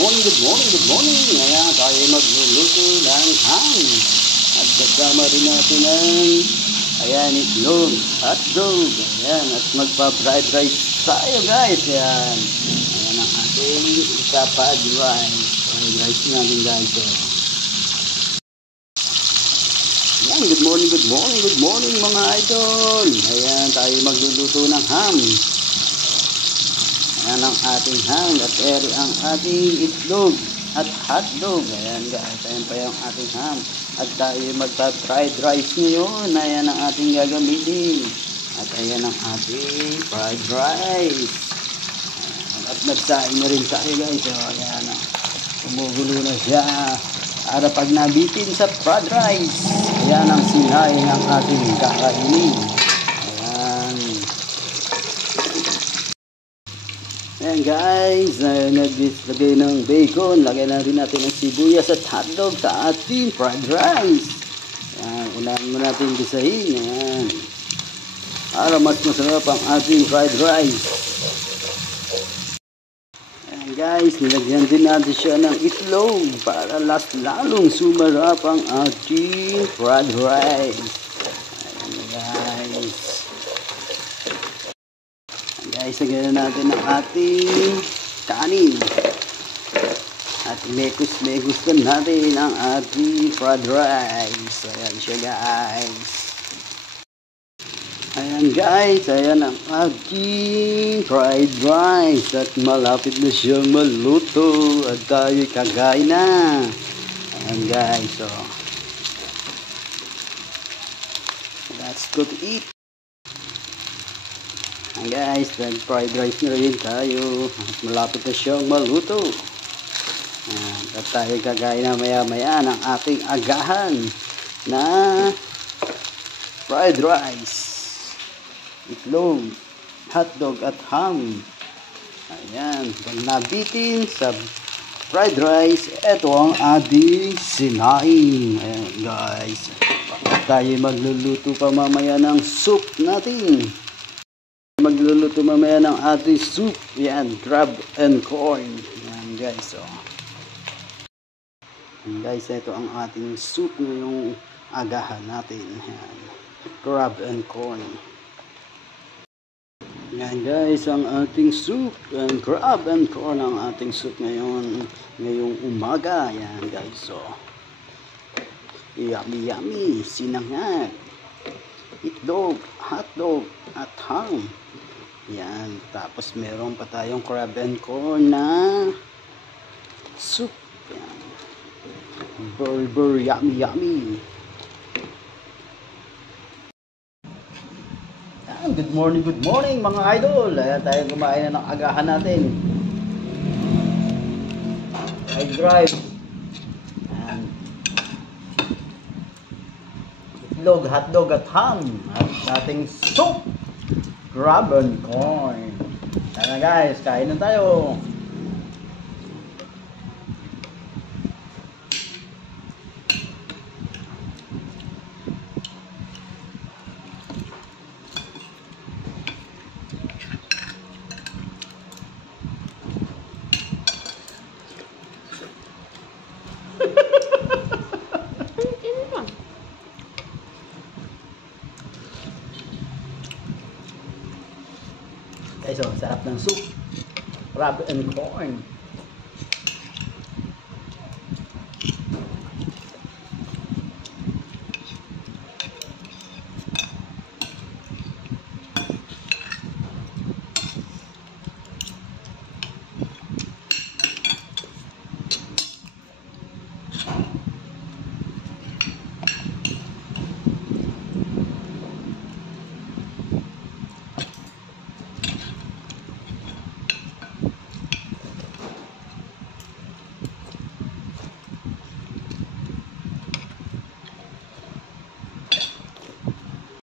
good morning. Ayan, tayo magluluto ng ham. At kasama rin natin ang, ayan, itlog, hotdog. Ayan, at magpa-fried rice tayo, guys. Ayan, ayan ang ating ikapad rice. Fried rice natin, guys. Ayan, good morning, mga idol. Ayan, tayo magluluto ng ham. Ayan ang ating ham at eri ang ating itlog at hotdog. Ayan guys, ayan pa yung ating ham. At tayo magpa-fried rice ngayon. Ayan ang ating gagamitin. At ayan ang ating fried rice. Ayan, at nagsain na rin tayo guys. So, ayan, kumugulo na siya. Para pag nabitin sa fried rice, ayan ang sinain ng ating kakainin. Ayan guys, naglagay ng bacon. Lagay na rin natin ng sibuyas at hotdog sa ating fried rice. Ayan, unahan mo natin gisahin. Ayan, para mas masarap ang ating fried rice. Ayan guys, nilagyan din natin siya ng itlog para lalong sumarap ang ating fried rice. Ayan guys. Guys, lagyan natin ang ating kanin. At mekos-mekos na natin ang ating fried rice. Ayan siya guys. Ayan guys, ayan ang ating fried rice. At malapit na siyang maluto. At tayo kakain na. Ayan guys, so let's go to eat. Guys, nag-fried rice na rin tayo at malapit na siyang maluto. At tayo kakain na maya-maya ng ating agahan na fried rice, itlog, hotdog at ham. Ayan, pag nabitin sa fried rice, ito ang ating sinain. Ayan guys, tayo magluluto pa mamaya ng soup natin. Magluluto mamaya ng ating soup. Yan, crab and corn. Yan guys, so yan guys, ito ang ating soup ngayong agahan natin. Yan, crab and corn. Yan guys, ang ating soup and crab and corn ang ating soup ngayong umaga. Yan guys, so yummy, sinangag, itlog, hotdog at ham. Yan, tapos meron pa tayong crab and corn na soup. Yan, very yummy. Yan, good morning mga idol. Ayan, tayo kumain na ng agahan natin. Fried rice. Yan, itlog, hotdog at ham. At ating soup, crab and corn. Tara guys, kain na tayo. Guys, so, sarap ng soup, crab and corn.